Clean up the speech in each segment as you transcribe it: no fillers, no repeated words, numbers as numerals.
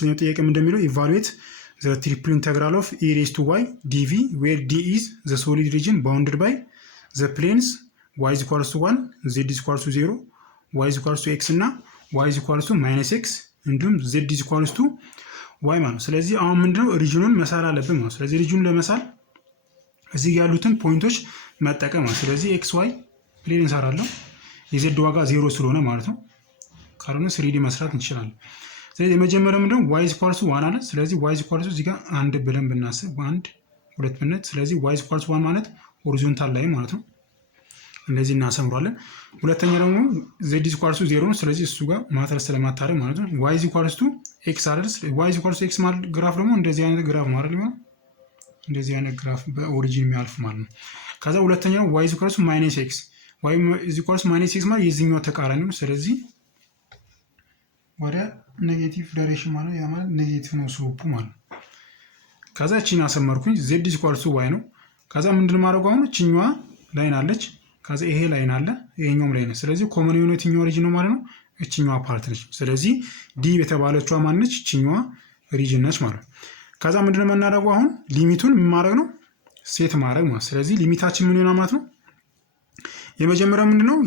16ኛው ጥያቄ እንደሚለው ኢቫሉዌት the triple integral of e raised to y dv where d is the solid region bounded by the planes y is equals to 1 z is equals to 0 y is equals to x እና y is equals to minus x እንዲሁም z is equals to y ማለት። ስለዚህ አሁን ምንድነው ሪጅኑን መሳል አለብን ማለት። ስለዚህ ሪጅኑን ለመሳል እዚህ ያሉትን ፖይንቶች መጠቀም ማለት። ስለዚህ x y ፕሌን እንሰራለን የz ዋጋ 0 ስለሆነ ማለት ነው። ካልሆነ 3D መስራት እንችላለን። ስለዚህ የመጀመሪያው ምንድነው y is equals to 1 አለ። ስለዚህ y is equals to እዚህ ጋር አንድ ብለን ብናስብ 1 2 ብነት ስለዚህ y is equals to 1 ማለት ሆሪዞንታል ላይ ማለት ነው። እንደዚህ እናሰምሯለን። ሁለተኛ ደግሞ z is equals to 0 ነው። ስለዚህ እሱ ጋር ማተር ስለማታረግ ማለት ነው። y is equals to x አይደል? y is equals to x ማለት ግራፍ ደግሞ እንደዚህ አይነት ግራፍ ማለት ነው። እንደዚህ አይነት ግራፍ በኦሪጂን የሚያልፍ ማለት ነው። ከዛ ሁለተኛው y is equals to minus x y is equals to minus x ማለት የዚህኛው ተቃራኒ ነው። ስለዚህ ወደ ኔጌቲቭ ዳይሬክሽን ማለት ያ ማለት ኔጌቲቭ ነው ስሎፑ ማለት። ከዛ እቺን አሰመርኩኝ z is equals to y ነው። ከዛ ምንድነው ማድረገው አሁን እቺኛዋ ላይን አለች። ከዛ ይሄ ላይን አለ ይሄኛውም ላይን። ስለዚህ ኮመን ዩኒት ኛው ሪጅን ነው ማለት ነው። እቺኛዋ ፓርት ነች። ስለዚህ d የተባለችዋ ማን ነች? እቺኛዋ ሪጅን ነች ማለት። ከዛ ምንድነው የምናደርገው አሁን ሊሚቱን ምን ማድረግ ነው? ሴት ማድረግ ማለት። ስለዚህ ሊሚታችን ምን ይሆናል ማለት ነው? የመጀመሪያው ምንድነው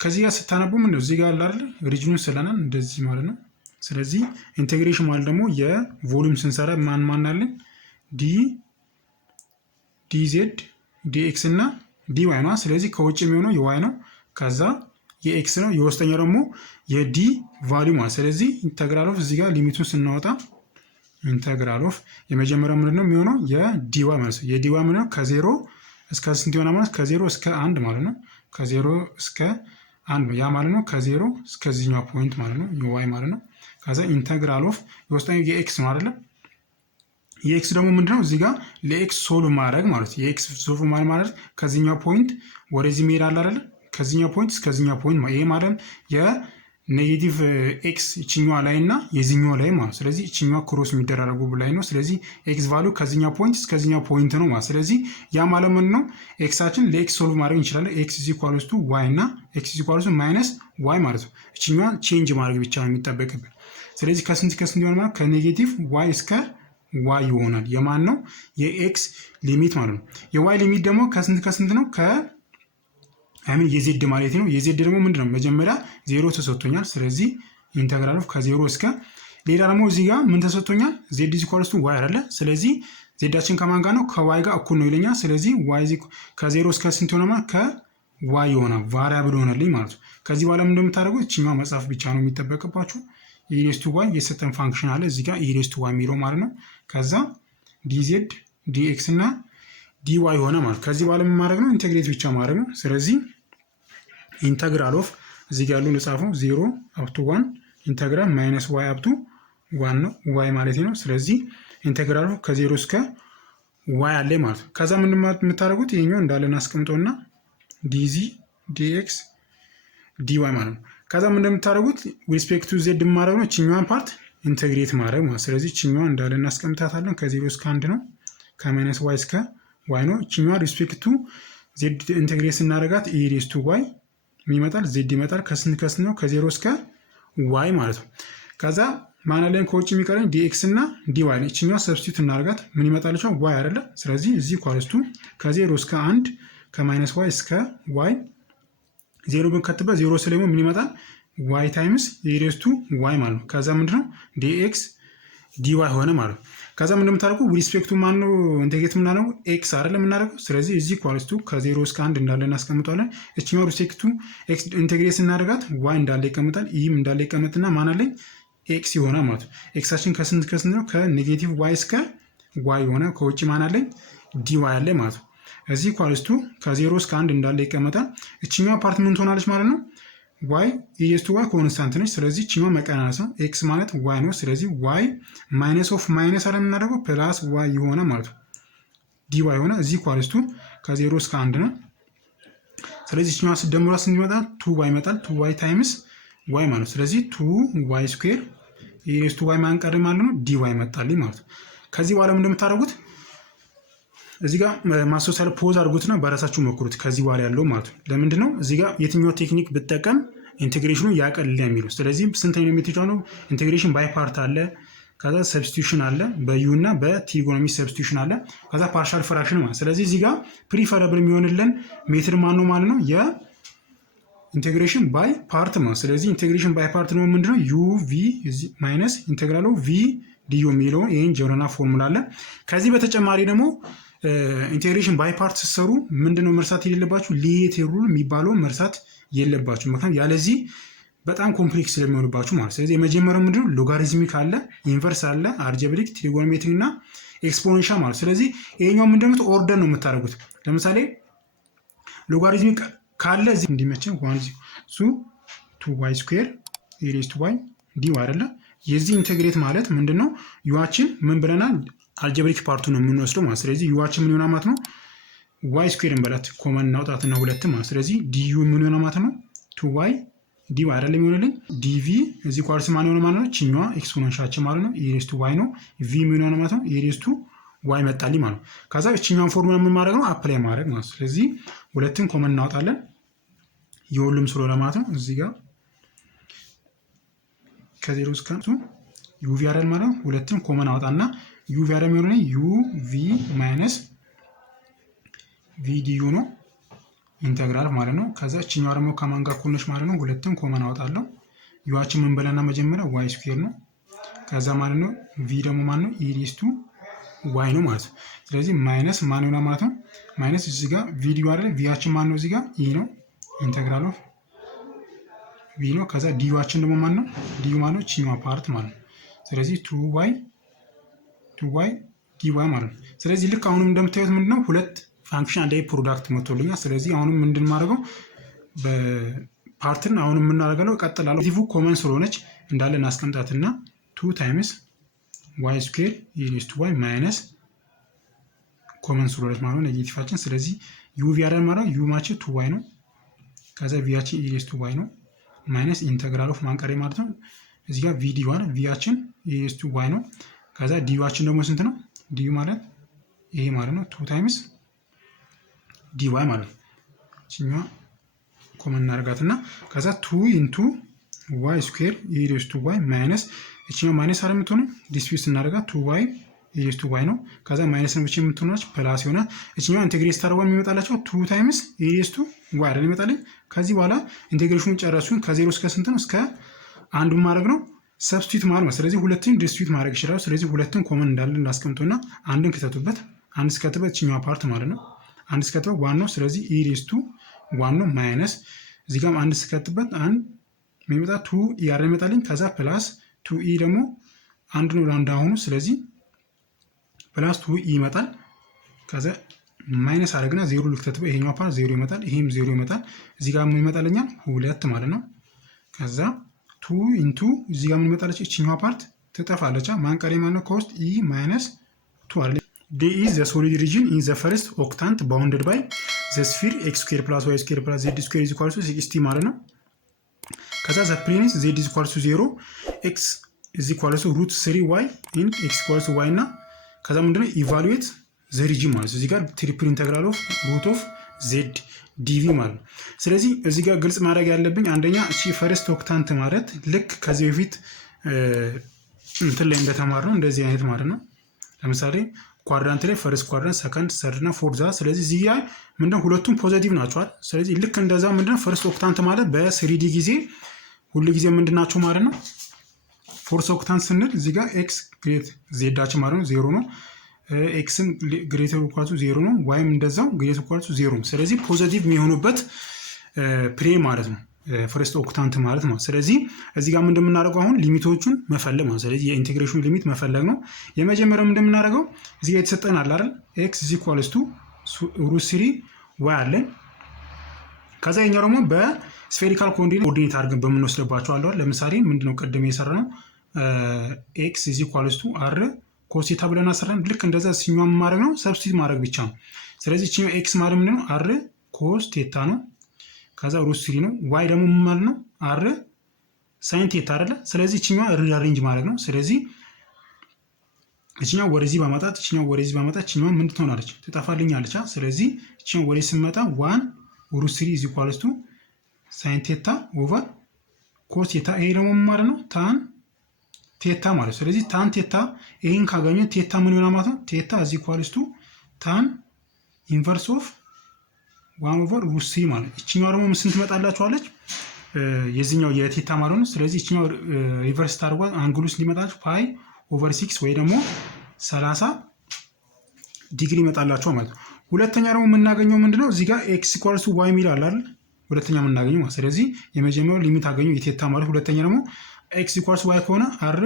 ከዚህ ጋር ስታነቡ ምንድነው እዚህ ጋር አለ አይደል ሪጅኑን ስለናል እንደዚህ ማለት ነው። ስለዚህ ኢንቴግሬሽን ማለት ደግሞ የቮሊዩም ስንሰራ ማን አለን? dz dx እና dy ነው። ስለዚህ ከውጭ የሚሆነው y ነው። ከዛ የx ነው። የውስጠኛው ደግሞ የd ቫልዩ ማለት። ስለዚህ ኢንተግራል ኦፍ እዚህ ጋር ሊሚቱን ስናወጣ ኢንተግራል ኦፍ የመጀመሪያው ምንድነው የሚሆነው የdy ማለት ነው። የdy ምንድነው ከ0 እስከ ስንት ይሆናል ማለት? ከ0 እስከ 1 ማለት ነው። ከ0 እስከ 1 ያ ማለት ነው። ከ0 እስከዚህኛው ፖይንት ማለት ነው y ማለት ነው። ከዛ ኢንተግራል ኦፍ የውስጠኛው የx ነው አይደል? የኤክስ ደግሞ ምንድነው እዚህ ጋር ለኤክስ ሶልቭ ማድረግ ማለት ነው። የኤክስ ሶልቭ ማለት ከዚህኛው ፖይንት ወደዚህ መሄድ አለ አይደል? ከዚህኛው ፖይንት እስከዚህኛው ፖይንት ይሄ ማለት የኔጌቲቭ ኤክስ እቺኛዋ ላይ እና የዚህኛው ላይ ማለት። ስለዚህ እቺኛዋ ክሮስ የሚደራረጉ ላይ ነው። ስለዚህ ኤክስ ቫልዩ ከዚህኛው ፖይንት እስከዚህኛው ፖይንት ነው ማለት። ስለዚህ ያ ማለት ምን ነው ኤክሳችን ለኤክስ ሶልቭ ማድረግ እንችላለን። ኤክስ ኢዝ ኢኳልስ ቱ ዋይ እና ኤክስ ኢዝ ኢኳልስ ቱ ማይነስ ዋይ ማለት ነው። እቺኛዋ ቼንጅ ማድረግ ብቻ ነው የሚጠበቅብን። ስለዚህ ከስንት ይሆናል ማለት ከኔጌቲቭ ዋይ እስከ ዋይ ይሆናል። የማን ነው? የኤክስ ሊሚት ማለት ነው። የዋይ ሊሚት ደግሞ ከስንት ነው? የዜድ ማለት ነው። የዜድ ደግሞ ምንድነው መጀመሪያ 0 ተሰጥቶኛል። ስለዚህ ኢንተግራል ኦፍ ከ0 እስከ ሌላ ደግሞ እዚህ ጋር ምን ተሰጥቶኛል? ዜድ ኢዝ ኢኳልስ ቱ ዋይ አይደለ? ስለዚህ ዜዳችን ከማን ጋር ነው? ከዋይ ጋር እኩል ነው ይለኛል። ስለዚህ ዋይ ከ0 እስከ ስንት ሆነ ማለት ከዋይ ይሆናል። ቫሪያብል ሆነልኝ ማለት ነው። ከዚህ በኋላ ምን እንደምታደርጉት እቺኛዋ መጻፍ ብቻ ነው የሚጠበቅባችሁ። ኢሬስ ቱ ዋይ የሰጠን ፋንክሽን አለ እዚህ ጋር ኢሬስ ቱ ዋይ የሚለው ማለት ነው። ከዛ ዲዜድ ዲኤክስ እና ዲዋይ ሆነ ማለት። ከዚህ በኋላ ምን ማድረግ ነው? ኢንቴግሬት ብቻ ማድረግ ነው። ስለዚህ ኢንተግራል ኦፍ እዚህ ጋር ያለው ለጻፈው 0 አፕ ቱ 1 ኢንተግራል ማይነስ ዋይ አፕ ቱ 1 ነው ዋይ ማለት ነው። ስለዚህ ኢንተግራል ኦፍ ከ0 እስከ ዋይ አለ ማለት ነው። ከዛ ምን የምታደርጉት ይሄኛው እንዳለ እናስቀምጠውና ዲዚ ዲኤክስ ዲዋይ ማለት ነው። ከዛ ምን እንደምታደርጉት ሪስፔክት ቱ ዜድ ማድረግ ነው። እቺኛዋን ፓርት ኢንተግሬት ማድረግ ማለት። ስለዚህ እቺኛዋን እንዳለ እናስቀምጣታለን። ከ0 እስከ 1 ነው። ከማይነስ ዋይ እስከ ዋይ ነው። እቺኛዋ ሪስፔክት ቱ ዜድ ኢንተግሬት ስናደርጋት ኢ ሬዝ ቱ ዋይ ይመጣል። ዜድ ይመጣል። ከስንት ነው? ከ0 እስከ ዋይ ማለት ነው። ከዛ ማናለን ከውጭ የሚቀረኝ ዲኤክስ እና ዲዋይ ነው። እቺኛዋ ሰብስቲቱት እናደርጋት ምን ይመጣልቻው? ዋይ አይደለ? ስለዚህ እዚህ ኳልስቱ ከ0 እስከ 1 ከማይነስ ዋይ እስከ ዋይ 0 ብንከትበት 0 ስለሚሆን ምን ይመጣል? ዋይ ታይምስ ኢሬስ ቱ ዋይ ማለት ነው። ከዛ ምንድነው ዲኤክስ ዲዋይ ሆነ ማለት ነው። ከዛ ምንድነው የምታደርጉት ሪስፔክቱ ማን ነው ኢንቴግሬት ምናደርገው ኤክስ አይደለም የምናደርገው። ስለዚህ እዚህ ኳልስቱ ከ0 እስከ 1 እንዳለ እናስቀምጣለን። እቺኛው ሪስፔክቱ ኤክስ ኢንቴግሬት ስናደርጋት ዋይ እንዳለ ይቀመጣል። ኢም እንዳለ ይቀመጥና ማን አለኝ ኤክስ ይሆናል ማለት ነው። ኤክሳችን ከስንት ነው? ከኔጌቲቭ ዋይ እስከ ዋይ ሆነ። ከውጭ ማን አለኝ ዲዋይ አለ ማለት ነው። እዚህ ኳልስቱ ከ0 እስከ 1 እንዳለ ይቀመጣል። እቺኛው አፓርትመንት ሆናለች ማለት ነው። ዋይ ኢዝ ቱ ዋይ ኮንስታንት ነች። ስለዚህ እቺኛው መቀናነስ ነው። ኤክስ ማለት ዋይ ነው። ስለዚህ ዋይ ማይነስ ኦፍ ማይነስ አለ የምናደርገው ፕላስ ዋይ ይሆነ ማለት ነው። ዲዋይ ሆነ። እዚህ ኳልስቱ ከ0 እስከ 1 ነው። ስለዚህ እቺኛው ሲደምሯ ስንት ይመጣል? 2y ይመጣል። 2y ታይምስ ዋይ ማለት ነው። ስለዚህ 2y ስኩዌር ኢዝ ቱ ዋይ ማን ቀረ ማለት ነው? ዲዋይ ይመጣልኝ ማለት ነው። ከዚህ በኋላ ምን እንደምታደርጉት እዚህ ጋር ማስተዋል ፖዝ አድርጉትና በራሳችሁ ሞክሩት። ከዚህ በኋላ ያለው ማለት ነው። ለምንድን ነው እዚህ ጋር የትኛው ቴክኒክ ብጠቀም ኢንቴግሬሽኑ ያቀልል የሚለው። ስለዚህ ስንተኛው ሜትድ ነው? ኢንቴግሬሽን ባይ ፓርት አለ፣ ከዛ ሰብስቲቱሽን አለ፣ በዩ እና በትሪጎኖሜትሪ ሰብስቲቱሽን አለ፣ ከዛ ፓርሻል ፍራክሽን ማለት። ስለዚህ እዚህ ጋር ፕሪፈረብል የሚሆንልን ሜትድ ማን ነው ማለት ነው? የኢንቴግሬሽን ባይ ፓርት ማለት። ስለዚህ ኢንቴግሬሽን ባይ ፓርት ነው ምንድነው? ዩ ቪ ማይነስ ኢንቴግራል ኦፍ ቪ ዲዩ የሚለውን ይህን ጀነራል ፎርሙላ አለ። ከዚህ በተጨማሪ ደግሞ ኢንቴግሬሽን ባይ ፓርት ስትሰሩ ምንድነው መርሳት የሌለባችሁ? ሊኒየር ሩል የሚባለውን መርሳት የለባችሁ። ምክንያቱም ያለዚህ በጣም ኮምፕሌክስ ስለሚሆንባችሁ ማለት። ስለዚህ የመጀመሪያው ምንድነው? ሎጋሪዝሚክ አለ፣ ኢንቨርስ አለ፣ አልጀብሪክ፣ ትሪጎኖሜትሪ እና ኤክስፖኔንሻል ማለት። ስለዚህ ይሄኛው ምንድነው? ኦርደር ነው የምታደርጉት። ለምሳሌ ሎጋሪዝሚክ ካለ እዚህ እንዲመቸን 2y ስኩዌር ኢሬስ ቱ ዋይ ዲ አይደለ? የዚህ ኢንቴግሬት ማለት ምንድነው? ዩዋችን ምን ብለናል? አልጀብሪክ ፓርቱ ነው የምንወስደው ማለት። ስለዚህ ዩዋችን ምን ይሆናል ማለት ነው? ዋይ ስኩዌር እንበላት ኮመን እናውጣትና ሁለት ማለት። ስለዚህ ዲዩ ምን ይሆናል ማለት ነው? 2y ዲ አይደለም የሚሆንልኝ። ዲቪ እዚህ ኳርስ ማን ይሆናል ማለት ነው? ቺኛዋ ኤክስፖኔንሻችን ማለት ነው ኢሬስ ቱ ዋይ ነው። ቪ ምን ይሆናል ማለት ነው? ኢሬስ ቱ ዋይ መጣልኝ ማለት ነው። ከዛ እቺኛውን ፎርሙላ ምን ማድረግ ነው? አፕላይ ማድረግ ማለት። ስለዚህ ሁለትን ኮመን እናውጣለን የሁሉም ስለሆነ ማለት ነው። እዚህ ጋር ከዜሮ እስከ ዩቪ አይደል ማለት ነው። ሁለትን ኮመን አውጣና ዩቪ አይደል የሚሆነው ዩቪ ማይነስ ቪ ዲዩ ነው ኢንተግራል ማለት ነው። ከዛ እቺኛዋ ደግሞ ከማን ጋር እኩል ነች ማለት ነው? ሁለትን ኮመን አውጣለሁ። ዩዋችን ምን ብለና መጀመሪያ ዋይ ስኩዌር ነው። ከዛ ማለት ነው ቪ ደግሞ ማለት ነው ኢሬስ ቱ ዋይ ነው ማለት ነው። ስለዚህ ማይነስ ማን ይሆናል ማለት ነው? ማይነስ እዚህ ጋር ቪ ዲዩ አይደል? ቪያችን ማን ነው? እዚህ ጋር ኢ ነው ኢንተግራል ኦፍ ቪ ነው። ከዛ ዲዩዋችን ደግሞ ማን ነው? ዲዩ ማለት ነው እቺኛዋ ፓርት ማለት ነው። ስለዚህ 2y dy ማለት ነው። ስለዚህ ልክ አሁንም እንደምታዩት ምንድነው ሁለት ፋንክሽን አንድ ፕሮዳክት መጥቶልኛል። ስለዚህ አሁንም ምንድን ማድረገው በፓርትን አሁንም የምናደርገው ቀጥላለሁ። ኔጌቲቭ ኮመን ስለሆነች እንዳለ እናስቀምጣትና 2 ታይምስ y ስኩዌር ኢሬስ ቱ y ማይነስ ኮመን ስለሆነች ማለት ነው ኔጌቲቫችን። ስለዚህ ዩ ቪ አይደል ማለት ዩ ማች 2y ነው። ከዛ ቪያችን ኢሬስ ቱ y ነው ማይነስ ኢንተግራል ኦፍ ማንቀሬ ማለት ነው። እዚህ ጋር ቪ ዲዩ አይደል? ቪያችን ኢሬስ ቱ y ነው። ከዛ ዲዩዋችን ደግሞ ስንት ነው? ዲዩ ማለት ይሄ ማለት ነው 2 ታይምስ dy ማለት ነው። እቺኛዋ ኮመን እናደርጋትና ከዛ 2 ኢንቱ y ስኩዌር ኢሬስ ቱ y ማይነስ እቺኛዋ ማይነስ አይደል የምትሆነው ዲስፒስ እናደርጋ 2y ኢሬስ ቱ y ነው። ከዛ ማይነስ ነው ብቻ የምትሆነች ፕላስ ይሆናል። እቺኛዋ ኢንቴግሬት ታደርጓ የሚመጣላቸው 2 ታይምስ ኢሬስ ቱ y አይደል ይመጣልኝ። ከዚህ በኋላ ኢንቴግሬሽኑን ጨረሱን። ከዜሮ እስከ ስንት ነው? እስከ አንዱ ማድረግ ነው ሰብስቲቱት ማለት ነው። ስለዚህ ሁለትን ዲስቲቱት ማድረግ ይችላል። ስለዚህ ሁለትን ኮመን እንዳለ እንዳስቀምጡና አንድን ከተቱበት፣ አንድ ስከተበት እቺኛዋ ፓርት ማለት ነው አንድ ስከተበት ዋን ነው። ስለዚህ ኢሬስ ቱ ዋን ነው ማይነስ እዚህ ጋር አንድ ስከተበት አንድ የሚመጣ 2 ኢ አይደል ይመጣልኝ። ከዛ ፕላስ 2 ኢ ደግሞ አንድ ነው ለአንድ አሁኑ። ስለዚህ ፕላስ 2 ኢ ይመጣል። ከዛ ማይነስ አደረግና ዜሮ ልክተትበት ይሄኛው ፓርት ዜሮ ይመጣል፣ ይሄም ዜሮ ይመጣል። እዚህ ጋር ምን ይመጣልኛል? ሁለት ማለት ነው። ከዛ 2 ኢንቱ እዚህ ጋር ምን ይመጣለች? እቺኛዋ ፓርት ትጠፋለች። ማንቀሬ ማለት ነው ከውስጥ ኢ ማይነስ 2 አይደል። D is the solid region in the first octant bounded by the sphere x square plus y square plus z square is equal to 60 ማለት ነው። ከዛ the plane is z is equal to 0 x is equal to root 3y in x equal to y እና ከዛ ምንድነው evaluate the region ማለት እዚህ ጋር ትሪፕል ኢንተግራል ኦፍ root of z ዲቪ ማለት ነው። ስለዚህ እዚህ ጋር ግልጽ ማድረግ ያለብኝ አንደኛ እቺ ፈርስት ኦክታንት ማለት ልክ ከዚህ በፊት እንትን ላይ እንደተማርነው እንደዚህ አይነት ማለት ነው። ለምሳሌ ኳድራንት ላይ ፈርስት ኳድራንት፣ ሰከንድ፣ ሰርድ እና ፎርዝ። ስለዚህ እዚህ ጋር ምንድነው ሁለቱም ፖዚቲቭ ናቸዋል። ስለዚህ ልክ እንደዛ ምንድነው ፈርስት ኦክታንት ማለት በስሪዲ ጊዜ ሁሉ ጊዜ ምንድናቸው ማለት ነው። ፎርስ ኦክታንት ስንል እዚህ ጋር ኤክስ ግሬት ዜዳችን ማለት ነው 0 ነው። ኤክስም ግሬተር ኢኳል ቱ 0 ነው። ዋይም እንደዛው ግሬተር ኢኳል ቱ 0 ነው። ስለዚህ ፖዚቲቭ የሚሆኑበት ፕሌን ማለት ነው ፈርስት ኦክታንት ማለት ነው። ስለዚህ እዚህ ጋር እንደምናደርገው አሁን ሊሚቶቹን መፈለግ ነው። ስለዚህ የኢንቴግሬሽኑ ሊሚት መፈለግ ነው። የመጀመሪያው እንደምናደርገው እዚህ ጋር የተሰጠን አለ አይደል ኤክስ ኢዝ ኢኳልስ ቱ ሩት 3 ዋይ አለ። ከዛ የኛው ደግሞ በስፌሪካል ኮኦርዲኔት አድርገን በምንወስደባቸው አለ። ለምሳሌ ምንድነው ቅድም የሰራነው ኤክስ ኢዝ ኢኳልስ ቱ አር ኮስ ቴታ ብለን አሰራን። ልክ እንደዛ ሲኛው ማድረግ ነው ሰብስቲት ማድረግ ብቻ ነው። ስለዚህ እቺ ኤክስ ማለት ምንድነው አር ኮስ ቴታ ነው። ከዛ ሩት 3 ነው። ዋይ ደግሞ ምን ማለት ነው አር ሳይን ቴታ አይደለ። ስለዚህ እቺኛው ሪአሬንጅ ማድረግ ነው። ስለዚህ እቺኛው ወደዚህ ባመጣት እቺኛው ወደዚህ ባመጣት እቺኛው ምን ትሆናለች? ትጠፋልኛለች። ስለዚህ እቺኛው ወደዚህ ስመጣ 1 ሩት 3 ኢዝ ኢኳልስ ቱ ሳይን ቴታ ኦቨር ኮስ ቴታ ይሄ ደግሞ ማለት ነው ታን ቴታ ማለት ነው። ስለዚህ ታን ቴታ ይሄን ካገኘ ቴታ ምን ይሆናል ማለት ነው? ቴታ እዚ ኢኳልስ ቱ ታን ኢንቨርስ ኦፍ 1/√3 ማለት ነው። እቺኛው ደግሞ ስንት ትመጣላችኋለች? የዚህኛው የቴታ ማለት ነው። ስለዚህ እቺኛው ሪቨርስ ታርጓል አንግሉስ ሊመጣላችሁ ፓይ ኦቨር 6 ወይ ደግሞ 30 ዲግሪ ይመጣላችሁ ማለት ነው። ሁለተኛ ደግሞ የምናገኘው ምንድነው? እዚህ ጋር ኤክስ ኢኳልስ ቱ ዋይ ሚል አለ አይደል? ሁለተኛ የምናገኘው ማለት ስለዚህ የመጀመሪያው ሊሚት አገኘው የቴታ ማለት ሁለተኛ ደግሞ ኤክስ ኢኳልስ ዋይ ከሆነ አር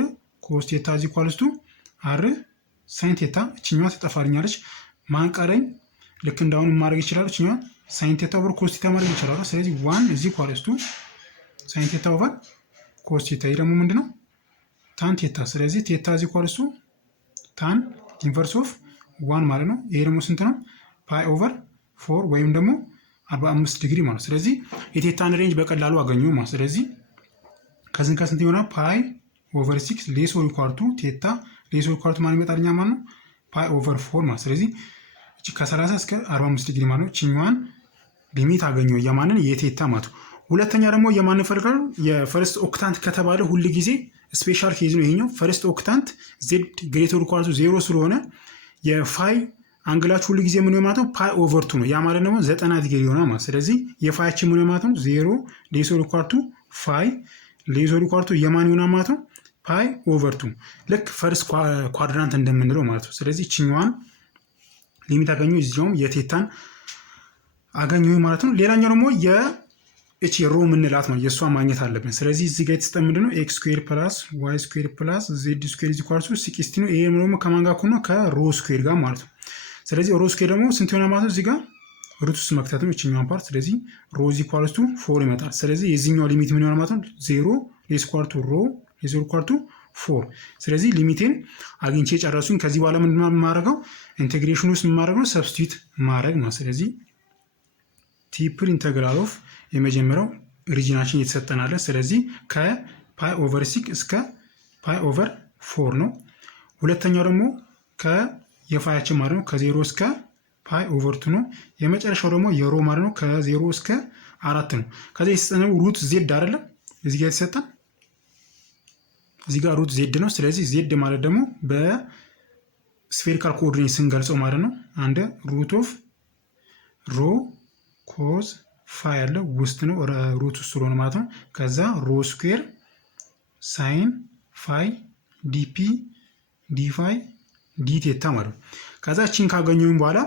ኮስ ቴታ እዚ ኢኳልስ ቱ አር ሳይን ቴታ እቺኛዋ ትጠፋልኛለች። ማን ቀረኝ? ልክ እንዳሁን ማድረግ ይችላል። እቺኛዋ ሳይን ቴታ ኦቨር ኮስ ቴታ ማድረግ ይችላል። ስለዚህ 1 እዚ ኢኳልስ ቱ ሳይን ቴታ ኦቨር ኮስ ቴታ ይሄ ደግሞ ምንድነው? ታን ቴታ። ስለዚህ ቴታ እዚ ኢኳልስ ቱ ታን ኢንቨርስ ኦፍ 1 ማለት ነው። ይሄ ደግሞ ስንት ነው? ፓይ ኦቨር 4 ወይም ደግሞ 45 ዲግሪ ማለት። ስለዚህ የቴታን ሬንጅ በቀላሉ አገኘው ማለት። ስለዚህ ከስንት ይሆናል? ፓይ ኦቨር 6 ሌስ ኦር ኢኳል ቱ ቴታ ሌስ ኦር ኢኳል ቱ ማን ይመጣልኛ ማለት ነው? ፓይ ኦቨር 4 ማለት። ስለዚህ እቺ ከ30 እስከ 45 ዲግሪ ማለት ነው። እቺኛዋን ሊሚት አገኘው የማንን የቴታ ማለት ነው። ሁለተኛ ደግሞ የማንን ፈልጋል? የፈርስት ኦክታንት ከተባለ ሁሉ ጊዜ ስፔሻል ኬዝ ነው ይሄኛው። ፈርስት ኦክታንት ዜድ ግሬተር ኦር ኢኳል ቱ 0 ስለሆነ የፋይ አንግላችሁ ሁሉ ጊዜ ምን ማለት ነው? ፓይ ኦቨር 2 ነው። ያ ማለት ደግሞ 90 ዲግሪ ይሆናል ማለት። ስለዚህ የፋያችን ምን ማለት ነው? 0 ሌስ ኦር ኢኳል ቱ ፋይ ሌስ ኦር ኢኳል ቱ የማን ይሆናል ማለት ነው? ፓይ ኦቨር 2 ልክ ፈርስት ኳድራንት እንደምንለው ማለት ነው። ስለዚህ እችኛዋን ሊሚት አገኘው እዚያውም የቴታን አገኘው ማለት ነው። ሌላኛው ደግሞ እቺ ሮ ምንላት ነው የሷ ማግኘት አለብን። ስለዚህ እዚህ ጋር የተሰጠን ምንድነው? ኤክስ ስኩዌር ፕላስ ዋይ ስኩዌር ፕላስ ዜድ ስኩዌር ኢዝ ኢኳል ቱ 16 ነው። ይሄ ደግሞ ከማን ጋር ነው? ከሮ ስኩዌር ጋር ማለት ነው። ስለዚህ ሮ ስኩዌር ደግሞ ስንት ይሆናል ማለት ነው? እዚህ ጋር ሩት ውስጥ መክተት ነው እቺኛው ፓርት። ስለዚህ ሮ ኢዝ ኢኳል ቱ 4 ይመጣል። ስለዚህ የዚህኛው ሊሚት ምን ይሆናል ማለት ነው? 0 ሌስ ኢኳል ቱ ሮ ሌስ ኢኳል ቱ 4። ስለዚህ ሊሚቴን አግኝቼ ጨረሱኝ። ከዚህ በኋላ ምንድነው የማደርገው? ኢንቴግሬሽን ውስጥ የማደርገው ሰብስቲቱት ማድረግ ነው። ስለዚህ ትሪፕል ኢንተግራል ኦፍ የመጀመሪያው ሪጂናችን እየተሰጠናለ። ስለዚህ ከፓይ ኦቨር 6 እስከ ፓይ ኦቨር 4 ነው። ሁለተኛው ደግሞ የፋያችን ማለት ነው ከ0 እስከ ፓይ ኦቨር 2 ነው። የመጨረሻው ደግሞ የሮ ማለት ነው ከ0 እስከ 4 ነው። ከዚህ የተሰጠነው ሩት ዜድ አይደለም እዚህ ጋር የተሰጠን እዚህ ጋር ሩት ዜድ ነው። ስለዚህ ዜድ ማለት ደግሞ በስፌሪካል ኮኦርዲኔት ስንገልጸው ማለት ነው አንድ ሩት ኦፍ ሮ ኮዝ ፋይ ያለው ውስጥ ነው ሩት ውስጥ ስለሆነ ማለት ነው። ከዛ ሮ ስኩዌር ሳይን ፋይ ዲፒ ዲፋይ ዲቴታ ማለት ነው። ከዛ እቺን ካገኘሁኝ በኋላ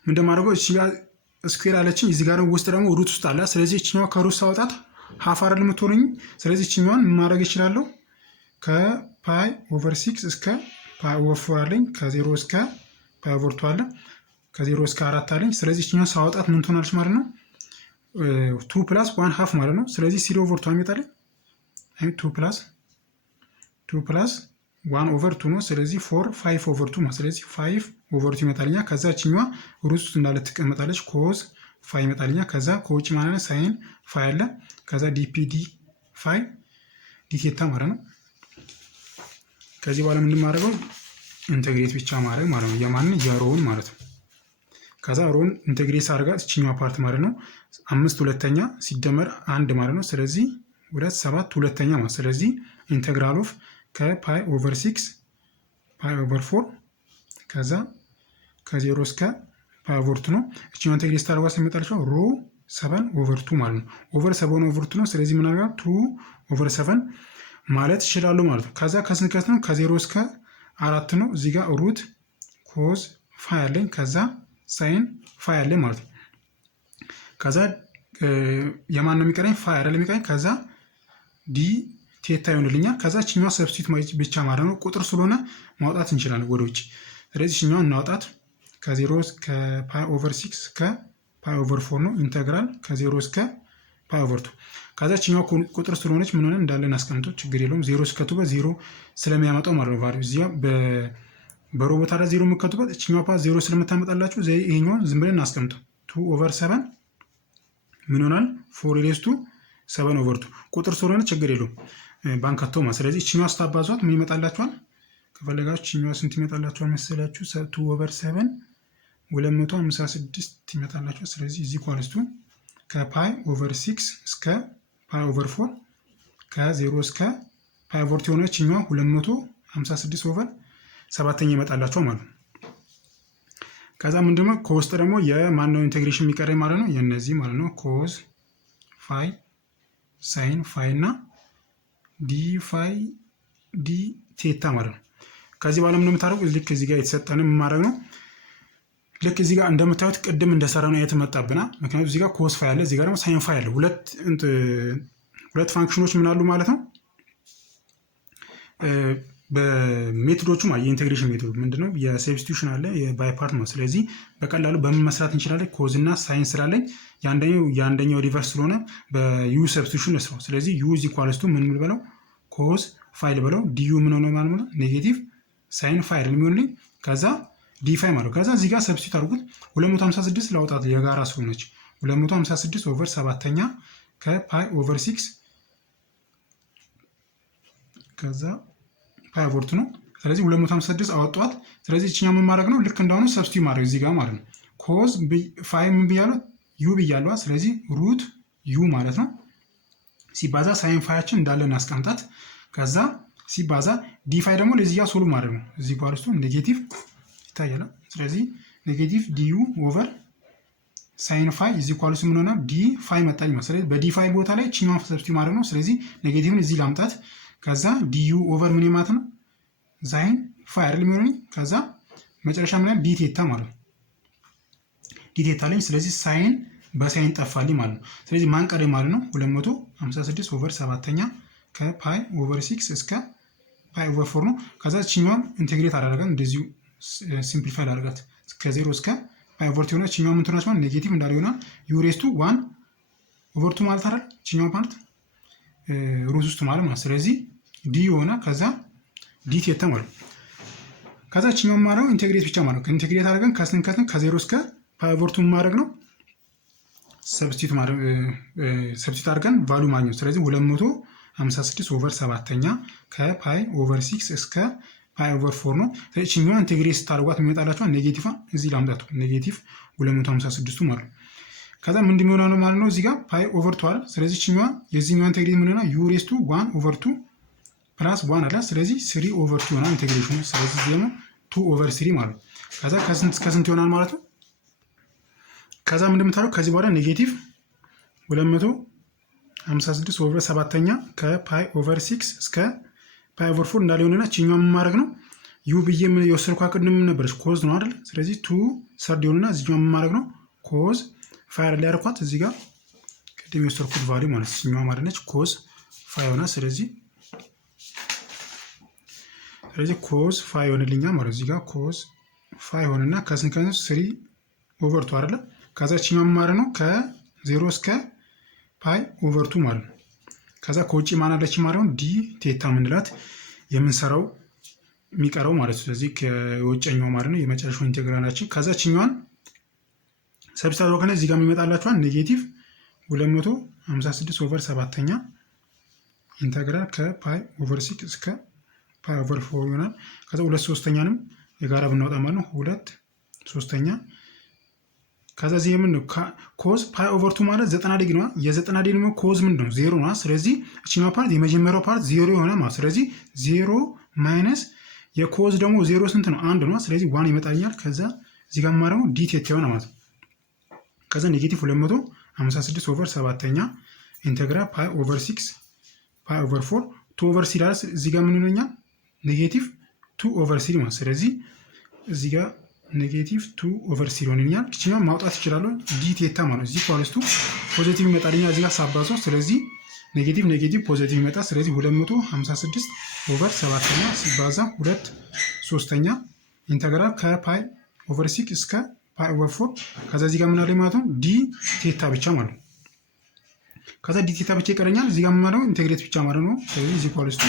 ምን እንደማደርገው እቺ ጋር ስኩዌር አለችኝ እዚህ ጋር ውስጥ ደግሞ ሩት ውስጥ አለ። ስለዚህ እቺኛዋ ከሩት ሳወጣት ሃፍ አይደል የምትሆነኝ። ስለዚህ እቺኛዋን ማድረግ እችላለሁ ከፓይ ኦቨር 6 እስከ ፓይ ኦቨር 4 አለኝ። ከ0 እስከ ፓይ ኦቨር 2 አለ። ከ0 እስከ 4 አለኝ። ስለዚህ እቺኛዋን ሳወጣት ምን ትሆናለች ማለት ነው? 2 ፕላስ 1 ሃፍ ማለት ነው። ስለዚህ 0 ኦቨር 2 አመጣለኝ። 2 ፕላስ 1 ኦቨር 2 ነው። ስለዚህ 4 5 ኦቨር 2 ነው። ስለዚህ 5 ኦቨር 2 ይመጣልኛ። ከዛ እቺኛዋ ሩት ውስጥ እንዳለ ትቀመጣለች። ኮዝ ፋይ ይመጣልኛ። ከዛ ከውጭ ማለት ነው ሳይን ፋይ አለ። ከዛ ዲፒዲ ፋይ ዲቴታ ማለት ነው። ከዚህ በኋላ ምንድን ማድረገው ኢንተግሬት ብቻ ማድረግ ማለት ነው። የማንን የሮውን ማለት ነው። ከዛ ሮን ኢንተግሬት አድርጋት እቺኛዋ ፓርት ማለት ነው 5 ሁለተኛ ሲደመር 1 ማለት ነው። ስለዚህ 2 7 ሁለተኛ ማለት ስለዚህ ኢንተግራል ኦፍ ከፓይ ኦቨር 6 ፓይ ኦቨር 4 ከዛ ከ0 እስከ ፓይ ኦቨር 2 ነው። እቺኛዋ ኢንተግሬት አድርጋ ሲመጣልሻው ሮ 7 ኦቨር 2 ማለት ነው። ኦቨር 7 ኦቨር 2 ነው። ስለዚህ ምን አድርጋ 2 ኦቨር 7 ማለት ይችላሉ ማለት ነው። ከዛ ከስንት ነው? ከ0 እስከ 4 ነው። እዚህ ጋር ሩት ኮዝ ፋይ አለኝ። ከዛ ሳይን ፋይ አለኝ ማለት ነው። ከዛ የማን ነው የሚቀረኝ? ፋይ አይደል የሚቀረኝ። ከዛ ዲ ቴታ ይሆንልኛል። ከዛ እችኛዋ ሰብስቲት ብቻ ማለት ነው። ቁጥር ስለሆነ ማውጣት እንችላለን ወደ ውጭ። ስለዚህ እችኛዋ እናውጣት። ከ0 እስከ ፓይ ኦቨር 6 እስከ ፓይ ኦቨር 4 ነው ኢንተግራል ከ0 እስከ ፓይ ኦቨር 2። ከዛ እችኛዋ ቁጥር ስለሆነች ምን ሆነ እንዳለን አስቀምጦ ችግር የለውም። 0 እስከ2 በ0 ስለሚያመጣው ማለት ነው። ቫልዩ እዚያ በሮቦት አለ 0 የምትከቱበት እችኛዋ ፓርት 0 ስለምታመጣላችሁ ይሄኛውን ዝም ብለን እናስቀምጠው። 2 ኦቨር 7 ምን ይሆናል? 4 ሬዝ ቱ 7 ኦቨር 2 ቁጥር ስለሆነ ችግር የለውም ባንከተው ማለት። ስለዚህ እችኛዋ ስታባዟት ምን ይመጣላችኋል? ከፈለጋችሁ እችኛዋ ስንት ይመጣላችኋል መሰላችሁ? 2 ኦቨር 7 256 ይመጣላችኋል። ስለዚህ እዚህ ኳልስቱ ከፓይ ኦቨር 6 እስከ ፓይ ኦቨር 4 ከ0 እስከ ፓይ ኦቨር 2 የሆነች እኛዋ 256 ኦቨር 7ኛ ይመጣላቸው ማለት ነው። ከዛ ምንድነው ከውስጥ ደግሞ የማንነው ኢንቴግሬሽን የሚቀረኝ ማለት ነው የነዚህ ማለት ነው ኮዝ ፋይ ሳይን ፋይ እና ዲ ፋይ ዲ ቴታ ማለት ነው። ከዚህ በኋላ ምን የምታደርጉት ልክ እዚህ ጋር የተሰጠንን ማድረግ ነው። ልክ እዚህ ጋር እንደምታዩት ቅድም እንደሰራ ነው የተመጣብና ምክንያቱም እዚህ ጋር ኮዝ ፋይ አለ፣ እዚህ ጋር ደግሞ ሳይን ፋይ አለ። ሁለት ፋንክሽኖች ምን አሉ ማለት ነው። በሜቶዶቹ ማለት የኢንቴግሬሽን ሜቶድ ምንድነው የሰብስቲቱሽን አለ የባይ ፓርት ነው። ስለዚህ በቀላሉ በምን መስራት እንችላለን? ኮዝ እና ሳይን ስላለኝ የአንደኛው ሪቨርስ ስለሆነ በዩ ሰብስቲቱሽን ነው። ስለዚህ ዩ ኢዝ ኢኳልስ ቱ ምን ልበለው ኮዝ ፋይ ልበለው ዲዩ ምን ሆነ ማለት ነው ኔጌቲቭ ሳይን ፋይ አይደል የሚሆንልኝ ከዛ ዲ ፋይ ማለት ከዛ እዚህ ጋር ሰብስቲቱት አድርጉት 256 ላውጣት የጋራ ስለሆነች 256 ኦቨር 7ኛ ከፓይ ኦቨር 6 ከዛ ፓይ ኦቨር 2 ነው። ስለዚህ 256 አወጣኋት። ስለዚህ እቺኛ ምን ማድረግ ነው ልክ እንዳሁኑ ሰብስቲቱት ማድረግ እዚህ ጋር ማለት ነው። ኮዝ ፋይ ምን ብያለሁ ዩ ብያለሁ። ስለዚህ ሩት ዩ ማለት ነው ሲባዛ ሳይን ፋያችን እንዳለ እናስቀምጣት። ከዛ ሲባዛ ዲ ፋይ ደግሞ ለዚህ ጋር ሶልቭ ማድረግ ነው። እዚህ ጋር ውስጥ ኔጌቲቭ ይታያል። ስለዚህ ኔጌቲቭ ዲዩ ኦቨር ሳይን ፋይ እዚህ ኳልስ ምን ሆነ ዲ ፋይ መጣልኝ ማለት። ስለዚህ በዲ ፋይ ቦታ ላይ ቺኛውን ሰብስቲቱት ማድረግ ነው። ስለዚህ ኔጌቲቭን እዚህ ላምጣት። ከዛ ዲዩ ኦቨር ምን ማለት ነው ሳይን ፋይ አይደል የሚሆነኝ። ከዛ መጨረሻ ምን ዲ ቴታ ማለት ነው ዲ ቴታ ላይ። ስለዚህ ሳይን በሳይን ጠፋልኝ ማለት ነው። ስለዚህ ማን ቀረ ማለት ነው 256 ኦቨር 7ኛ ከፓይ ኦቨር 6 እስከ ፓይ ኦቨር 4 ነው። ከዛ ቺኛውን ኢንቴግሬት አደረጋት እንደዚሁ ሲምፕሊፋይ አደረጋት ከ0 እስከ ፓይ ኦቨር 2 ሆነ። ቺኛውን ምን ትሆናለች ማለት ኔጌቲቭ እንዳለ ይሆናል ዩ ሬዝ ቱ 1 ኦቨር 2 ማለት አይደል ቺኛው ማለት ሩት ውስጥ ማለት። ስለዚህ ዲ ሆነ ከዛ ዲ ቴታ ማለት ከዛ ቺኛውን ማድረግ ኢንቴግሬት ብቻ ማለት ኢንቴግሬት አድርገን ከስንት ከ0 እስከ ፓይ ኦቨር 2 ማድረግ ነው ሰብስቲቱት አድርገን ቫሉ ማግኘት። ስለዚህ 256 ኦቨር 7ኛ ከፓይ ኦቨር 6 እስከ ፓይ ኦቨር 4 ነው። ስለዚህ ቺኛውን ኢንቴግሬት ስታደርጓት የሚመጣላችኋል ኔጌቲቭ እዚህ ላምጣቱ ኔጌቲቭ 256 ማለት ነው። ከዛ ምንድን ነው ማለት ነው እዚህ ጋር ፓይ ኦቨር 2 አለ። ስለዚህ ቺኛዋ የዚህኛው ኢንቴግሬት ምን ነው ዩ ሬዝ ቱ 1 ኦቨር 2 ፕላስ 1 አለ። ስለዚህ 3 ኦቨር 2 ይሆናል ኢንቴግሬሽኑ። ስለዚህ ደግሞ 2 ኦቨር 3 ማለት ነው። ከዛ ከስንት ይሆናል ማለት ነው። ከዛ ምንድን የምታደርጉ ከዚህ በኋላ ኔጌቲቭ 256 ኦቨር 7ኛ ከፓይ ኦቨር 6 እስከ ፓይ ኦቨር 4 እንዳለ ይሆንና ቺኛው ምን ማድረግ ነው ዩ ብዬ ምን የወሰድኳ ቅድም ነበረች ኮዝ ነው አይደል። ስለዚህ 2 ሰርድ ይሆንና እዚህኛው ምን ማድረግ ነው ኮዝ ፋይ ላይ ያርኳት እዚህ ጋር ቅድም የወሰድኩት ቫልዩ ማለት ቺኛው ማለት ነች ኮዝ ፋይ ሆነ። ስለዚህ ኮዝ ፋይ ሆነልኛ ማለት እዚህ ጋር ኮዝ ፋይ ሆነና ከስንት 3 ኦቨር 2 አይደል። ከዛ ቺኛው ማለት ነው ከ0 እስከ ፓይ ኦቨር 2 ማለት ነው። ከዛ ከውጪ ማን አለች ማለት ነው ዲ ቴታ ምንላት የምንሰራው የሚቀረው ማለት ነው። ስለዚህ ከውጭኛው ማለት ነው የመጨረሻው ኢንቴግራላችን። ከዛ ቺኛዋን ሰብስቲቱት አድርገን እዚህ ጋር የሚመጣላችኋል ኔጌቲቭ 256 ኦቨር 7ኛ ኢንተግራል ከፓይ ኦቨር 6 እስከ ፓይ ኦቨር 4 ይሆናል። ከዛ 2/3ኛንም የጋራ ብናወጣ ማለት ነው 2/3ኛ ከዛ እዚህ ምን ነው ኮዝ ፓይ ኦቨር 2 ማለት 90 ዲግሪ ነው። የ90 ዲግሪ ነው ኮዝ ምንድን ነው 0 ነው። ስለዚህ እቺኛው ፓርት የመጀመሪያው ፓርት 0 ይሆናል ማለት። ስለዚህ 0 ማይነስ የኮዝ ደግሞ 0 ስንት ነው 1 ነው። ስለዚህ 1 ይመጣልኛል። ከዛ እዚህ ጋር ማለት ነው ዲ ቴታ ይሆናል ማለት። ከዛ ኔጌቲቭ 256 ኦቨር 7ኛ ኢንተግራል ፓይ ኦቨር 6 ፓይ ኦቨር 4 2 ኦቨር 3 ዳርስ እዚህ ጋር ምን ይሆናል ኔጌቲቭ 2 ኦቨር 3 ማለት። ስለዚህ እዚህ ጋር ኔጌቲቭ 2 ኦቨር 3 ሆነኛል። እቺኛው ማውጣት ይችላል ዲ ቴታ ማለት እዚህ ኳልስቱ ፖዚቲቭ ይመጣልኛል እዚህ ጋር ሳባዞ። ስለዚህ ኔጌቲቭ ፖዚቲቭ ይመጣ። ስለዚህ 256 ኦቨር 7ኛ ሲባዛ 2/3ኛ ኢንተግራል ከፓይ ኦቨር 6 እስከ ፓይ ኦቨር 4 ከዛ እዚህ ጋር ምን አለ ማለት ነው ዲ ቴታ ብቻ ማለት ነው። ከዛ ዲ ቴታ ብቻ ይቀረኛል እዚህ ጋር ምን ማለት ነው ኢንቴግሬት ብቻ ማለት ነው። ስለዚህ እዚህ ኳልስቱ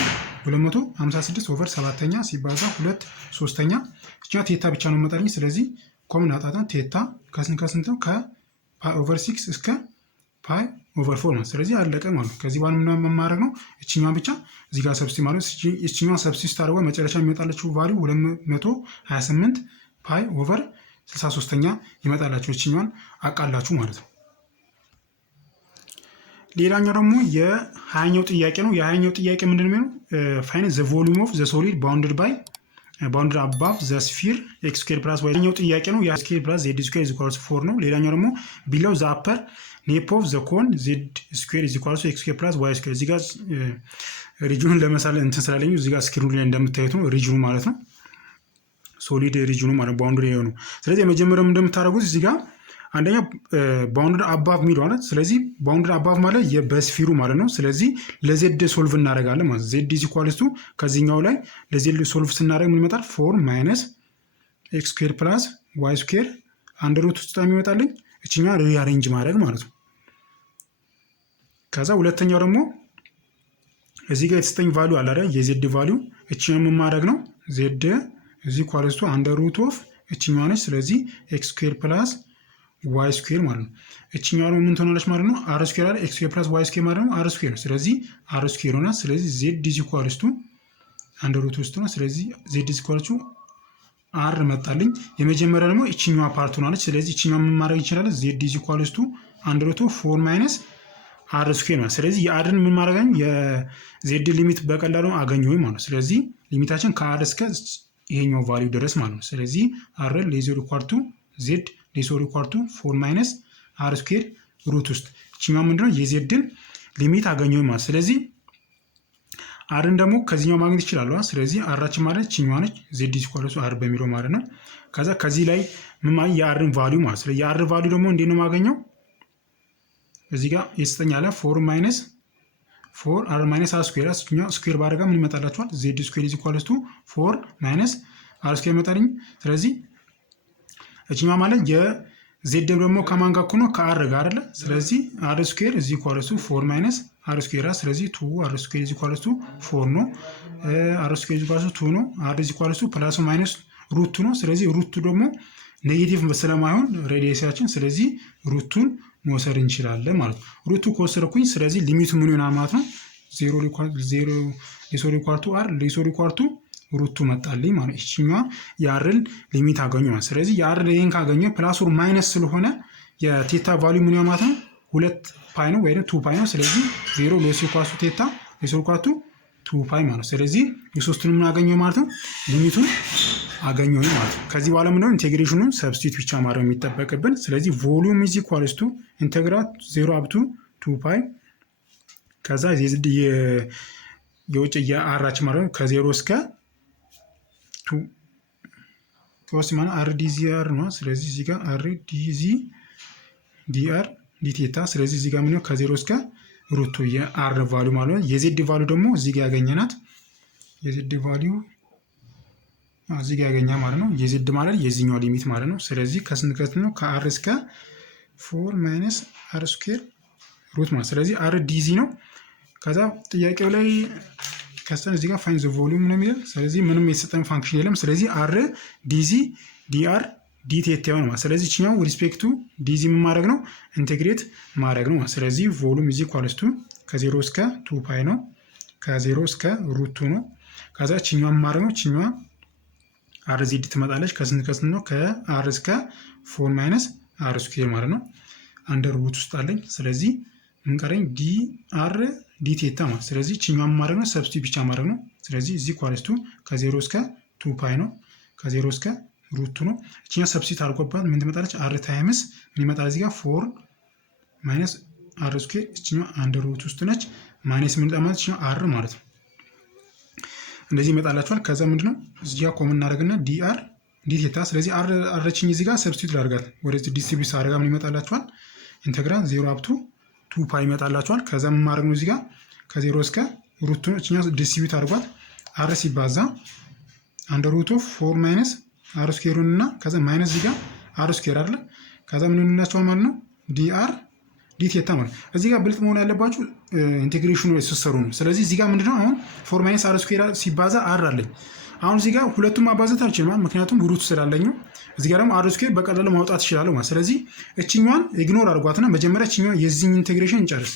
256 ኦቨር 7ኛ ሲባዛ 2/3ኛ እቺኛ ቴታ ብቻ ነው መጣልኝ። ስለዚህ ኮመን አጣጣን ቴታ ከስንት ነው ከፓይ ኦቨር 6 እስከ ፓይ ኦቨር 4 ነው። ስለዚህ አለቀ ማለት ነው። ከዚህ በኋላ ምን ማድረግ ነው እቺኛን ብቻ እዚህ ጋር ሰብስቲት ማለት እቺኛን ሰብስቲት ታደርጓ መጨረሻ የሚመጣላችሁ ቫልዩ 228 ፓይ ኦቨር 63ኛ ይመጣላችሁ። እቺኛን አቃላችሁ ማለት ነው። ሌላኛው ደግሞ የ20ኛው ጥያቄ ነው። የ20ኛው ጥያቄ ምንድን ነው? ፋይንድ ዘ ቮሊዩም ኦፍ ዘ ሶሊድ ባውንድድ አባቭ ዘ ስፊር ኤክስ ስኩዌር ፕላስ ዋይ። ኛው ጥያቄ ነው። ስኩዌር ፕላስ ዜድ ስኩዌር ኢዝ ኢኳልስ 4 ነው። ሌላኛው ደግሞ ቢሎው ዘ አፐር ኔፕ ኦፍ ዘ ኮን ዜድ ስኩዌር ኢዝ ኢኳልስ ኤክስ ስኩዌር ፕላስ ዋይ ስኩዌር። እዚህ ጋር ሪጅኑን ለመሳል እንትን ስላለኝ እዚህ ጋር ስክሪኑ ላይ እንደምታዩት ነው ሪጅኑ ማለት ነው። ሶሊድ ሪጅኑ ማለት ባውንድሪ ነው። ስለዚህ የመጀመሪያው እንደምታደርጉት እዚህ ጋር አንደኛ ባውንድድ አባቭ ሚለው ማለት ስለዚህ ባውንድድ አባቭ ማለት በስፊሩ ማለት ነው። ስለዚህ ለዜድ ሶልቭ እናደርጋለን ማለት ዜድ ኢዝ ኢኳልስ ቱ ከዚህኛው ላይ ለዜድ ሶልቭ ስናደርግ ምን ይመጣል? 4 ማይነስ ኤክስ ስኩዌር ፕላስ ዋይ ስኩዌር አንድ ሩት ውስጥ የሚመጣልኝ እችኛ ሪአሬንጅ ማድረግ ማለት ነው። ከዛ ሁለተኛው ደግሞ እዚህ ጋር የተሰጠኝ ቫልዩ አለ አይደል? የዜድ ቫልዩ እችኛው ምን ማድረግ ነው? ዜድ ኢዝ ኢኳልስ ቱ አንደር ሩት ኦፍ እችኛዋ ነች። ስለዚህ ኤክስ ስኩዌር ፕላስ ዋይ ስኩዌር ማለት ነው። እችኛዋ ነው ምን ትሆናለች ማለት ነው? አር ስኩዌር አይደል? ኤክስ ስኩዌር ፕላስ ዋይ ስኩዌር ማለት ነው አር ስኩዌር ነው። ስለዚህ አር ስኩዌር ሆና ስለዚህ ዜድ ኢዝ ኢኳልስ ቱ አንደር ሩት ውስጥ ነው። ስለዚህ ዜድ ኢዝ ኢኳልስ ቱ አር መጣልኝ። የመጀመሪያ ደግሞ እችኛዋ ፓርት ሆናለች። ስለዚህ እችኛዋ ምን ማድረግ ይችላል? ዜድ ኢዝ ኢኳልስ ቱ አንደር ሩት ኦፍ 4 ማይነስ አር ስኩዌር ማለት ስለዚህ የአርን ምን ማድረግ የዜድ ሊሚት በቀላሉ አገኘሁ ማለት ነው። ስለዚህ ሊሚታችን ከአር እስከ ይሄኛው ቫልዩ ድረስ ማለት ነው። ስለዚህ አር ሌዘር ኢኳል ቱ ዜድ ሌዘር ኢኳል ቱ 4 ማይነስ አር ስኩዌር ሩት ውስጥ እችኛው ምንድነው የዜድን ሊሚት አገኘሁ ማለት ስለዚህ አርን ደግሞ ከዚህኛው ማግኘት ይችላል። ስለዚህ አራችን ማለት እችኛዋ ነች ዜድ ኢዝ ኢኳል ቱ አር በሚለው ማለት ነው። ከዛ ከዚህ ላይ ምን ማለት የአርን ቫልዩ ማለት ስለዚህ የአር ቫልዩ ደግሞ እንዴት ነው ማገኘው? እዚህ ጋር የተሰጠኝ አለ 4 ማይነስ 4 አር ማይነስ አር ስኩዌር እችኛው ስኩዌር ባደረጋ ምን ይመጣላችኋል? ዜድ ስኩዌር ኢዝ ኢኳል ቱ 4 ማይነስ አር ስኩዌር ይመጣልኝ። ስለዚህ እችኛዋ ማለት የዜድ ደግሞ ከማን ጋር ነው? ከአር ጋር አይደለ? ስለዚህ አር ስኩዌር ኢዝ ኢኳል ቱ 4 ማይነስ አር ስኩዌር ስለዚህ 2 አር ስኩዌር ኢዝ ኢኳል ቱ 4 ነው። አር ስኩዌር ኢዝ ኢኳል ቱ 2 ነው። አር ኢዝ ኢኳል ቱ ፕላስ ማይነስ ሩቱ ነው። ስለዚህ ሩቱ ደግሞ ኔጌቲቭ ስለማይሆን ሬዲየሳችን ስለዚህ ሩቱን መውሰድ እንችላለን ማለት ነው። ሩቱ ከወሰድኩኝ ስለዚህ ሊሚቱ ምን ይሆናል ማለት ነው? 0 ሌሶር ኢኳል ቱ አር ሌሶር ኢኳል ቱ ሩቱ መጣልኝ ማለት ነው። እቺኛዋ የአርን ሊሚት አገኘ ማለት ስለዚህ የአር ይሄን ካገኘ ፕላስ ኦር ማይነስ ስለሆነ የቴታ ቫልዩ ምን ይሆናል ማለት ነው? 2 ፓይ ነው ወይም 2 ፓይ ነው። ስለዚህ 0 ሌሶር ኢኳል ቱ ቴታ ሌሶር ኢኳል ቱ 2 ፓይ ማለት ነው። ስለዚህ የሶስቱን ምን አገኘው ማለት ነው? ሊሚቱን አገኘው ማለት ነው። ከዚህ በኋላ ምንድነው ኢንቴግሬሽኑን ሰብስቲት ብቻ ማድረግ የሚጠበቅብን። ስለዚህ ቮሊዩም ኢዝ ኢኳልስ ቱ ኢንተግራት 0 አፕ ቱ 2 ፓይ ከዛ የውጭ የአራችን ማለት ነው ከ0 እስከ 2 ፕላስ ማለት አር ዲዚ አር ነው። ስለዚህ እዚህ ጋር አር ዲዚ ዲአር ዲቴታ ስለዚህ እዚህ ጋር ምንድነው ከ0 እስከ ሩቱ የአር ቫልዩ ማለት ነው። የዜድ ቫልዩ ደግሞ እዚህ ጋር ያገኘናት የዜድ ቫልዩ እዚህ ጋር ያገኛ ማለት ነው። የዜድ ማለት የዚህኛው ሊሚት ማለት ነው። ስለዚህ ከስንት ነው? ከአር እስከ 4 ማይነስ አር ስኩዌር ሩት ማለት ስለዚህ አር ዲዚ ነው። ከዛ ጥያቄው ላይ ከስተን እዚህ ጋር ፋይንድ ዘ ቮሊዩም ነው የሚለው። ስለዚህ ምንም የተሰጠን ፋንክሽን የለም። ስለዚህ አር ዲዚ ዲአር ዲቴታ ነው ማለት ስለዚህ እቺኛው ሪስፔክቱ ዲዚ ምን ማድረግ ነው? ኢንቴግሬት ማድረግ ነው። ስለዚህ ቮሊዩም ኢዝ ኢኳልስ ቱ ከ0 እስከ 2 ፓይ ነው። ከ0 እስከ ሩቱ ነው። ከዛ እቺኛው ማድረግ ነው። እቺኛዋ አር ዜድ ትመጣለች። ከስንት ነው? ከአር እስከ 4 ማይነስ አር ስኩዌር ማለት ነው። አንደር ሩት ውስጥ አለኝ። ስለዚህ ምን ቀረኝ? ዲ አር ዲ ቴታ ማለት ስለዚህ እቺኛው ማድረግ ነው ሰብስቲት ብቻ ማድረግ ነው። ስለዚህ ኢዝ ኢኳልስ ቱ ከ0 እስከ 2 ፓይ ነው። ከ0 እስከ ሩቱ ነው። እቺኛው ሰብስቲት አድርጎባት ምን ትመጣለች? አር ታይምስ ምን ይመጣል? እዚህ ጋር 4 ማይነስ አር ስኩዌር እቺኛው አንደር ሩት ውስጥ ነች። ማይነስ ምን ማለት እቺኛው አር ማለት ነው። እንደዚህ ይመጣላችኋል። ከዛ ምንድነው እዚህ ጋር ኮመን እናደርግና ዲአር ዲቴታ ስለዚህ አርችን እዚህ ጋር ሰብስቲት ላድርጋት ወደዚህ ዲስትሪቢዩት አድርጋ ምን ይመጣላችኋል? ኢንተግራል 0 አፕ ቱ 2 ፓይ ይመጣላችኋል። ከዛ ምን ማድረግ ነው? እዚህ ጋር ከ0 እስከ ሩት ነው። እቺኛው ዲስትሪቢዩት አድርጓት አር ሲባዛ አንደር ሩት ኦፍ 4 ማይነስ አር ስኩዌሩን እና ከዛ ማይነስ እዚህ ጋር አር ስኩዌር አይደለ? ከዛ ምን እንላችኋል ማለት ነው? ዲአር ዲቴታ ማለት እዚህ ጋር ብልጥ መሆን ያለባችሁ ኢንቴግሬሽኑ ሲሰሩ ነው። ስለዚህ እዚህ ጋር ምንድነው አሁን 4 ማይነስ አር ስኩዌር ሲባዛ አር አለኝ። አሁን እዚህ ጋር ሁለቱም ማባዛት አልችልም ምክንያቱም ሩት ስላለኝ ነው። እዚህ ጋር ደግሞ አር ስኩዌር በቀላሉ ማውጣት ይችላል ማለት ስለዚህ እቺኛዋን ኢግኖር አድርጓትና መጀመሪያ እቺኛዋን የዚህን ኢንቴግሬሽን እንጨርስ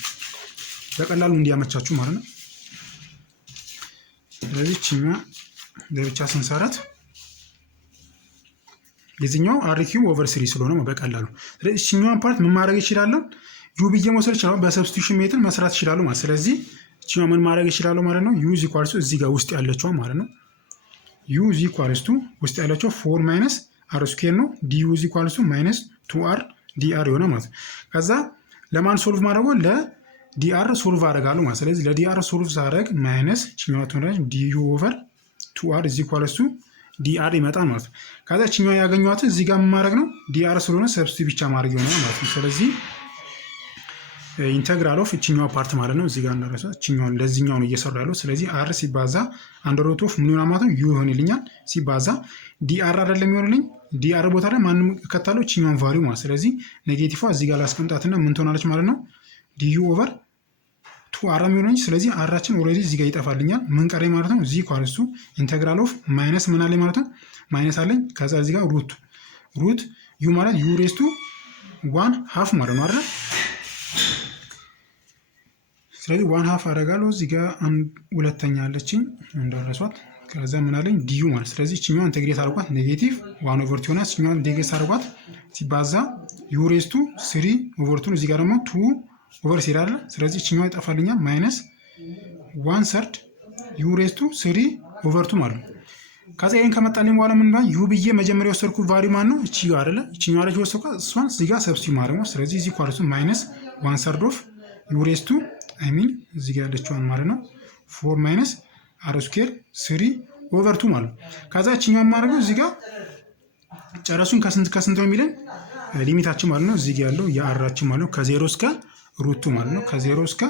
በቀላሉ እንዲያመቻችሁ ማለት ነው። ስለዚህ እቺኛዋ ለብቻ ስንሰራት የዚህኛው አር ኪዩብ ኦቨር 3 ስለሆነ በቀላሉ ስለዚህ እቺኛዋን ፓርት ምን ማድረግ ይችላል? ዩ ብዬ መውሰድ ይችላል። በሰብስቲቱሽን ሜትድ መስራት ይችላሉ ማለት ስለዚህ እቺኛው ምን ማድረግ ይችላሉ ማለት ነው። ዩ ኢዝ ኢኳልስ እዚህ ጋር ውስጥ ያለችው ማለት ነው። ዩ ኢዝ ኢኳልስ ውስጥ ያለችው 4 ማይነስ አር ስኩዌር ነው። ዲ ዩ ኢዝ ኢኳልስ ማይነስ 2 አር ዲ አር ይሆናል ማለት ነው። ከዛ ለማን ሶልቭ ማድረገው ለዲአር ሶልቭ አደርጋለሁ ማለት ስለዚህ ለዲአር ሶልቭ ሳደርግ ማይነስ እቺኛው ትሆናለች ዲዩ ኦቨር 2 አር ኢዝ ኢኳልስ ዲአር ይመጣል ማለት ነው። ከዛ እቺኛው ያገኘኋት እዚህ ጋር ማድረግ ነው ዲአር ስለሆነ ሰብስቲት ብቻ ማድረግ ይሆናል ማለት ነው። ስለዚህ ኢንተግራል ኦፍ እቺኛው ፓርት ማለት ነው። እዚህ ጋር እንደረሰ እቺኛውን ለዚህኛው ነው እየሰራ ያለው። ስለዚህ አር ሲባዛ አንደር ሩት ኦፍ ምን ይሆናል ማለት ነው ዩ ይሆንልኛል ሲባዛ ዲአር አይደለም የሚሆንልኝ ዲአር ቦታ ላይ ማንም ከተለው እቺኛውን ቫልዩ ማለት ስለዚህ ኔጌቲቭ እዚህ ጋር ላስቀምጣትና ምን ትሆናለች ማለት ነው ዲዩ ኦቨር 2 አር የሚሆነኝ ስለዚህ አራችን ኦልሬዲ እዚህ ጋር ይጠፋልኛል። ምን ቀረኝ ማለት ነው እዚህ ኳልሱ ኢንተግራል ኦፍ ማይነስ ምን አለኝ ማለት ነው ማይነስ አለኝ። ከዛ እዚህ ጋር ሩት ዩ ማለት ዩ ሬስ ቱ 1/2 ማለት ነው አይደል? ስለዚህ 1/2 አደርጋለሁ። እዚህ ጋር ሁለተኛ አለችኝ እንዳረሷት። ከዛ ምን አለኝ ዲዩ ማለት ስለዚህ እቺኛው ኢንተግሬት አድርጓት ኔጌቲቭ 1 ኦቨር 2 ሆና እቺኛው ኢንተግሬት አድርጓት ሲባዛ ዩ ሬስ ቱ 3 ኦቨር 2 እዚህ ጋር ደግሞ 2 ኦቨር 3 አይደል? ስለዚህ እቺኛው ይጠፋልኛል ማይነስ 1/3 ዩ ሬስ ቱ 3 ኦቨር 2 ማለት ነው። ከዛ ይሄን ከመጣልኝ በኋላ ምን ነው ዩ ብዬ መጀመሪያ ወሰድኩት ቫልዩ ማን ነው እቺ ጋር አይደለ? እቺኛው አለች ወሰድኩት እሷን እዚህ ጋር ሰብስቲት ማድረግ ነው። ስለዚህ እዚህ ኳልሱ ማይነስ 1/3 ኦፍ ዩ ሬስ ቱ እዚህ ጋር ያለችዋን ማለት ነው 4 ማይነስ አር ስኩዌር 3 ኦቨር 2 ማለት ነው። ከዛ እቺኛው ማድረግ እዚህ ጋር ጨረሱን ከስንት ነው የሚለን ሊሚታችን ማለት ነው። እዚህ ጋር ያለው የአራችን ማለት ነው ከ0 እስከ ሩቱ ማለት ነው ከ0 እስከ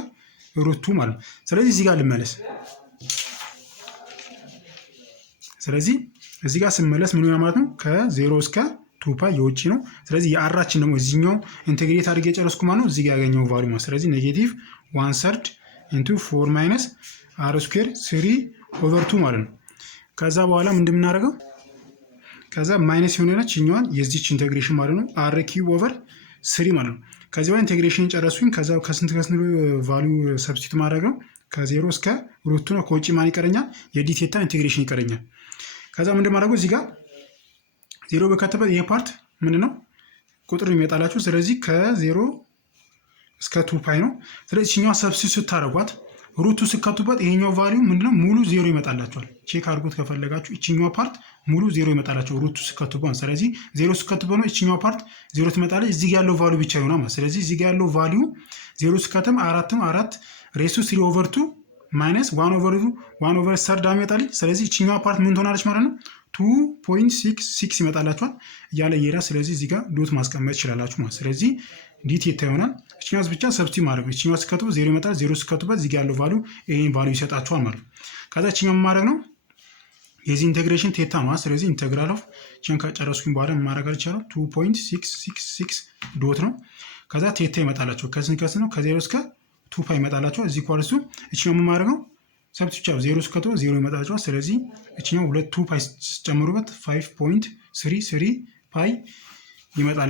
ሩቱ ማለት ነው። ስለዚህ እዚህ ጋር ልመለስ። ስለዚህ እዚህ ጋር ስመለስ ምን ይሆናል ማለት ነው ከ0 እስከ 2 ፓይ የውጪ ነው። ስለዚህ የአራችን ደግሞ እዚህኛው ኢንተግሬት አድርጌ ጨረስኩ ማለት ነው። እዚህ ጋር ያገኘው ቫልዩ ማለት ስለዚህ ኔጌቲቭ 1/3 ኢንቱ 4 ማይነስ አር ስኩዌር 3 ኦቨር 2 ማለት ነው። ከዛ በኋላ ምንድን የምናደርገው ከዛ ማይነስ የሆነች እኛዋን የዚች ኢንቴግሬሽን ማለት ነው አር ኪዩብ ኦቨር 3 ማለት ነው። ከዚህ በኋላ ኢንቴግሬሽን ጨረሱኝ። ከዛ ከስንት ቫልዩ ሰብስቲት ማድረግ ነው ከ0 እስከ ሩቱ ነው። ከውጭ ማን ይቀረኛል የዲ ቴታ ኢንቴግሬሽን ይቀረኛል። ከዛ ምንድን ማድረገው እዚህ ጋር 0 በከተበት ይሄ ፓርት ምንድን ነው ቁጥር ይመጣላችሁ። ስለዚህ ከ0 እስከ 2 ፓይ ነው። ስለዚህ እቺኛው ሰብስቲት ስታደርጓት ሩቱ ስከቱበት ይሄኛው ቫልዩ ምንድነው ሙሉ 0 ይመጣላችኋል። ቼክ አድርጉት ከፈለጋችሁ እቺኛው ፓርት ሙሉ 0 ይመጣላችሁ ሩቱ ስከቱበት። ስለዚህ 0 ስከቱበት ነው እቺኛው ፓርት 0 ትመጣለች። እዚህ ጋር ያለው ቫልዩ ብቻ ይሆናል ማለት ስለዚህ እዚህ ጋር ያለው ቫልዩ 0 ስከተም 4 ሬሱ 3 ኦቨር 2 ማይነስ 1 ኦቨር 3 ይመጣል። ስለዚህ እቺኛው ፓርት ምን ትሆናለች ማለት ነው 2.66 ይመጣላችኋል እያለ ይሄዳል። ስለዚህ እዚህ ጋር ዶት ማስቀመጥ ይችላላችሁ ማለት ስለዚህ ዲ ቴታ ይሆናል። እቺኛው ብቻ ሰብስቲት ማድረግ ነው። እቺኛው ስከቱ 0 ይመጣል። 0 ስከቱበት እዚህ ጋር ያለው ቫልዩ ይሄን ቫልዩ ይሰጣችኋል ማለት ነው። ከዛ እቺኛው ማድረግ ነው የዚህ ኢንቴግሬሽን ቴታ ነው። ስለዚህ ኢንተግራል ኦፍ እቺን ከጨረስኩኝ በኋላ ማድረግ አልቻለም 2.666 ዶት ነው። ከዛ ቴታ ይመጣላችሁ ከስንት ነው ከ0 እስከ 2 ፓይ ይመጣላችሁ። እዚህ ኳልሱ እቺኛው ማድረግ ነው ሰብስቲት 0 ስከቱ 0 ይመጣላችሁ። ስለዚህ እቺኛው 2 ፓይ ጨምሩበት 5.33 ፓይ ይመጣል።